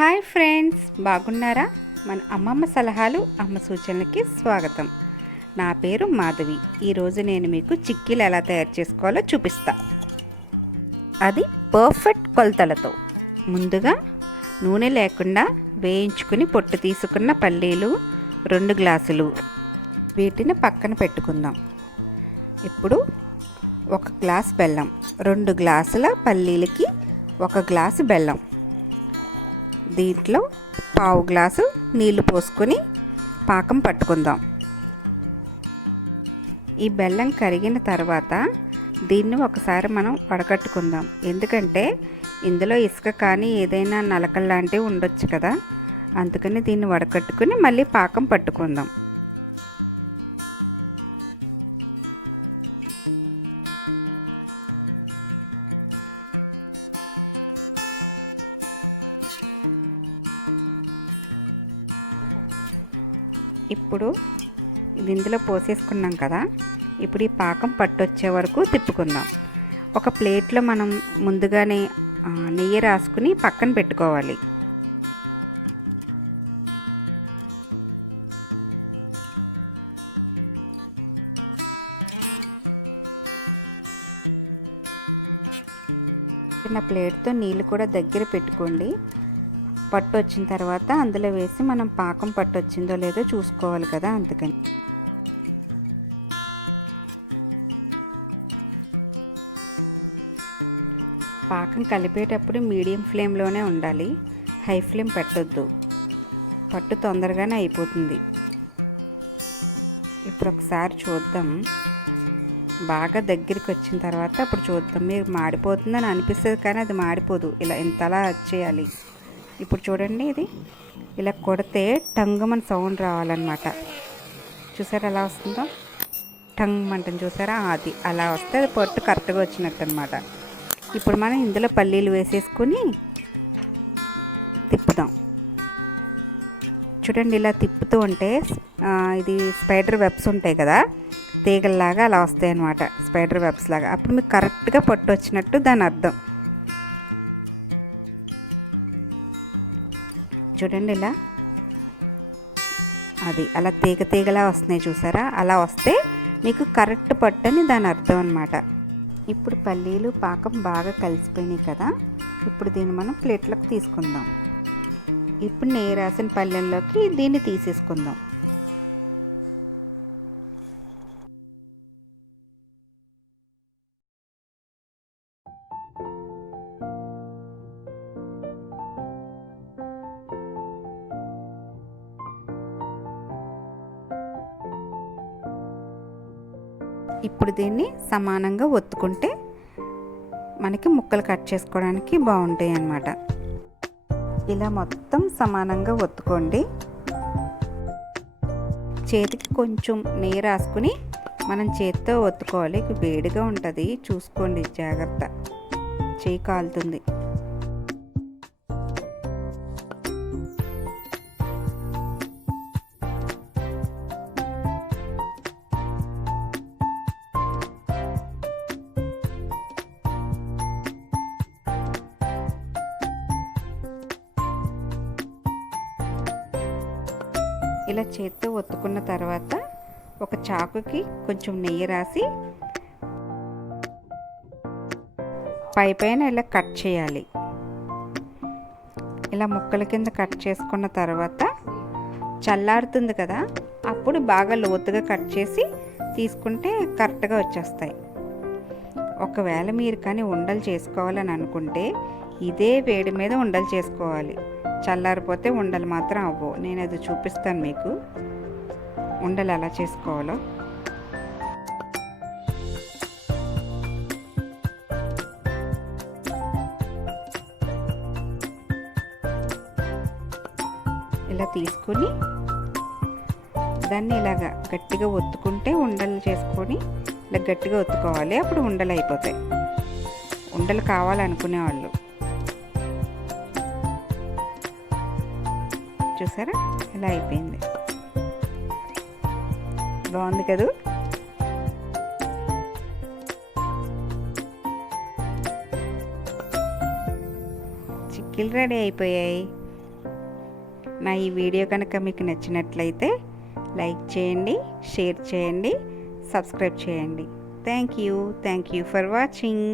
Hi friends, బాగున్నారా? మన అమ్మమ్మ సలహాలు అమ్మ సూచనలకి స్వాగతం. నా పేరు మాధవి. ఈరోజు నేను మీకు చిక్కీలు ఎలా తయారు చేసుకోవాలో చూపిస్తా. అది పర్ఫెక్ట్ కొలతలతో. ముందుగా నూనె లేకుండా వేయించుకుని పొట్టు తీసుకున్న పల్లీలు 2 గ్లాసులు, వీటిని పక్కన పెట్టుకుందాం. ఇప్పుడు 1 గ్లాస్ బెల్లం, 2 గ్లాసుల పల్లీలకి 1 గ్లాసు బెల్లం, దీంట్లో 1/2 గ్లాసు నీళ్లు పోసుకొని పాకం పట్టుకుందాం. ఈ బెల్లం కరిగిన తర్వాత దీన్ని ఒకసారి మనం వడకట్టుకుందాం. ఎందుకంటే ఇందులో ఇసుక కానీ ఏదైనా నలకలు లాంటివి ఉండొచ్చు కదా, అందుకని దీన్ని వడకట్టుకుని మళ్ళీ పాకం పట్టుకుందాం. ఇప్పుడు ఇది ఇందులో పోసేసుకున్నాం కదా, ఇప్పుడు ఈ పాకం పట్టొచ్చే వరకు తిప్పుకుందాం. ఒక ప్లేట్లో మనం ముందుగానే నెయ్యి రాసుకుని పక్కన పెట్టుకోవాలి. చిన్న ప్లేట్తో నీళ్ళు కూడా దగ్గర పెట్టుకోండి. పట్టు వచ్చిన తర్వాత అందులో వేసి మనం పాకం పట్టు వచ్చిందో లేదో చూసుకోవాలి కదా, అందుకని. పాకం కలిపేటప్పుడు మీడియం ఫ్లేమ్లోనే ఉండాలి, హై ఫ్లేమ్ పెట్టొద్దు, పట్టు తొందరగానే అయిపోతుంది. ఇప్పుడు ఒకసారి చూద్దాం. బాగా దగ్గరికి వచ్చిన తర్వాత అప్పుడు చూద్దాం. మీరు మాడిపోతుందని అనిపిస్తుంది కానీ అది మాడిపోదు, ఇలా ఇంతలా వచ్చేయాలి. ఇప్పుడు చూడండి, ఇది ఇలా కొడితే టంగుమని సౌండ్ రావాలన్నమాట. చూసారా ఎలా వస్తుందో? టంగుమంటని చూసారా? అది అలా వస్తే అది పొట్టు కరెక్ట్గా వచ్చినట్టు అనమాట. ఇప్పుడు మనం ఇందులో పల్లీలు వేసేసుకొని తిప్పుదాం. చూడండి, ఇలా తిప్పుతూ ఉంటే ఇది స్పైడర్ వెబ్స్ ఉంటాయి కదా, తీగల్లాగా అలా వస్తాయి అన్నమాట, స్పైడర్ వెబ్స్ లాగా. అప్పుడు మీకు కరెక్ట్గా పొట్టు వచ్చినట్టు దాని అర్థం. చూడండి, ఇలా అది అలా తీగలా వస్తున్నాయి చూసారా? అలా వస్తే మీకు కరెక్ట్ పట్టని దాని అర్థం అనమాట. ఇప్పుడు పల్లీలు పాకం బాగా కలిసిపోయినాయి కదా, ఇప్పుడు దీన్ని మనం ప్లేట్లోకి తీసుకుందాం. ఇప్పుడు నెయ్యి రాసిన పల్లెల్లోకి దీన్ని తీసేసుకుందాం. ఇప్పుడు దీన్ని సమానంగా ఒత్తుకుంటే మనకి ముక్కలు కట్ చేసుకోవడానికి బాగుంటాయి అన్నమాట. ఇలా మొత్తం సమానంగా ఒత్తుకోండి. చేతికి కొంచెం నెయ్యి రాసుకుని మనం చేతితో ఒత్తుకోవాలి. వేడిగా ఉంటుంది, చూసుకోండి, జాగ్రత్త, చేయి కాలుతుంది. ఇలా చేత్తో ఒత్తుకున్న తర్వాత ఒక చాకుకి కొంచెం నెయ్యి రాసి పైన ఇలా కట్ చేయాలి. ఇలా ముక్కల కింద కట్ చేసుకున్న తర్వాత చల్లారుతుంది కదా, అప్పుడు బాగా లోతుగా కట్ చేసి తీసుకుంటే కరెక్ట్గా వచ్చేస్తాయి. ఒకవేళ మీరు కానీ ఉండలు చేసుకోవాలని అనుకుంటే ఇదే వేడి మీద ఉండలు చేసుకోవాలి. చల్లారిపోతే ఉండలు మాత్రం అవ్వవు. నేను అది చూపిస్తాను మీకు, ఉండలు ఎలా చేసుకోవాలో. ఇలా తీసుకొని దాన్ని ఇలాగా గట్టిగా ఒత్తుకుంటే ఉండలు చేసుకొని ఇలా గట్టిగా ఒత్తుకోవాలి. అప్పుడు ఉండలు అయిపోతాయి. ఉండలు కావాలనుకునేవాళ్ళు చూసారా, ఇలా అయిపోయింది. బాగుంది కదా? చిక్కీలు రెడీ అయిపోయాయి. నా ఈ వీడియో కనుక మీకు నచ్చినట్లయితే లైక్ చేయండి, షేర్ చేయండి, సబ్స్క్రైబ్ చేయండి. Thank you for watching.